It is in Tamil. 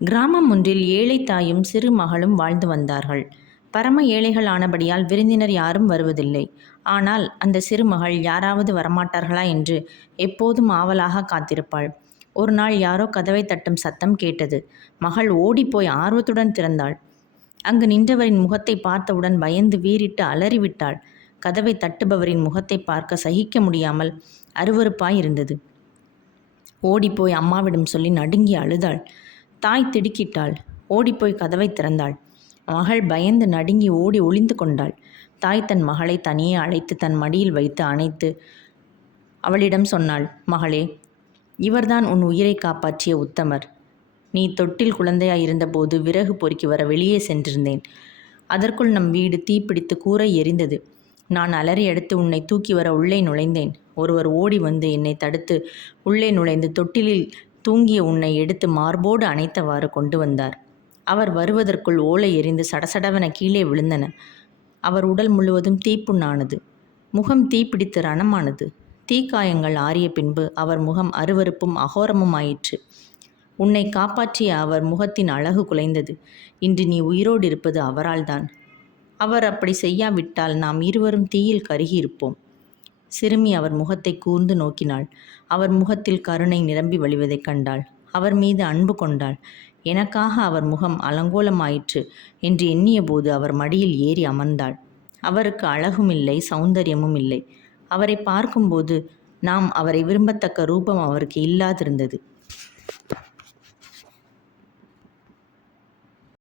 கிராமம் ஒன்றில் ஏழை தாயும் சிறு மகளும் வாழ்ந்து வந்தார்கள். பரம ஏழைகள் ஆனபடியால் விருந்தினர் யாரும் வருவதில்லை. ஆனால் அந்த சிறுமகள் யாராவது வரமாட்டார்களா என்று எப்போதும் ஆவலாக காத்திருப்பாள். ஒரு நாள் யாரோ கதவை தட்டும் சத்தம் கேட்டது. மகள் ஓடிப்போய் ஆர்வத்துடன் திறந்தாள். அங்கு நின்றவரின் முகத்தை பார்த்தவுடன் பயந்து வீறிட்டு அலறிவிட்டாள். கதவை தட்டுபவரின் முகத்தை பார்க்க சகிக்க முடியாமல் அருவருப்பாய் இருந்தது. ஓடிப்போய் அம்மாவிடம் சொல்லி நடுங்கி அழுதாள். தாய் திடுக்கிட்டாள். ஓடிப்போய் கதவை திறந்தாள். மகள் பயந்து நடுங்கி ஓடி ஒளிந்து கொண்டாள். தாய் தன் மகளை தனியே அழைத்து தன் மடியில் வைத்து அணைத்து அவளிடம் சொன்னாள், மகளே, இவர்தான் உன் உயிரை காப்பாற்றிய உத்தமர். நீ தொட்டில் குழந்தையாய் இருந்தபோது விறகு பொறுக்கி வர வெளியே சென்றிருந்தேன். அதற்குள் நம் வீடு தீப்பிடித்து கூரை எரிந்தது. நான் அலறி எடுத்து உன்னை தூக்கி வர உள்ளே நுழைந்தேன். ஒருவர் ஓடி வந்து என்னை தடுத்து உள்ளே நுழைந்து தொட்டிலில் தூங்கிய உன்னை எடுத்து மார்போடு அணைத்தவாறு கொண்டு வந்தார். அவர் வருவதற்குள் ஓலை எரிந்து சடசடவென கீழே விழுந்தன. அவர் உடல் முழுவதும் தீப்புண்ணானது. முகம் தீப்பிடித்து ரணமானது. தீக்காயங்கள் ஆறிய பின்பு அவர் முகம் அருவருப்பும் அகோரமும் ஆயிற்று. உன்னை காப்பாற்றிய அவர் முகத்தின் அழகு குலைந்தது. இன்று நீ உயிரோடு இருப்பது அவரால்தான். அவர் அப்படி செய்யாவிட்டால் நாம் இருவரும் தீயில் கருகியிருப்போம். சிறுமி அவர் முகத்தை கூர்ந்து நோக்கினாள். அவர் முகத்தில் கருணை நிரம்பி வழிவதைக் கண்டாள். அவர் மீது அன்பு கொண்டாள். எனக்காக அவர் முகம் அலங்கோலமாயிற்று என்று எண்ணிய போது அவர் மடியில் ஏறி அமர்ந்தாள். அவருக்கு அழகும் இல்லை, சௌந்தரியமும் இல்லை. அவரை பார்க்கும்போது நாம் அவரை விரும்பத்தக்க ரூபம் அவருக்கு இல்லாதிருந்தது.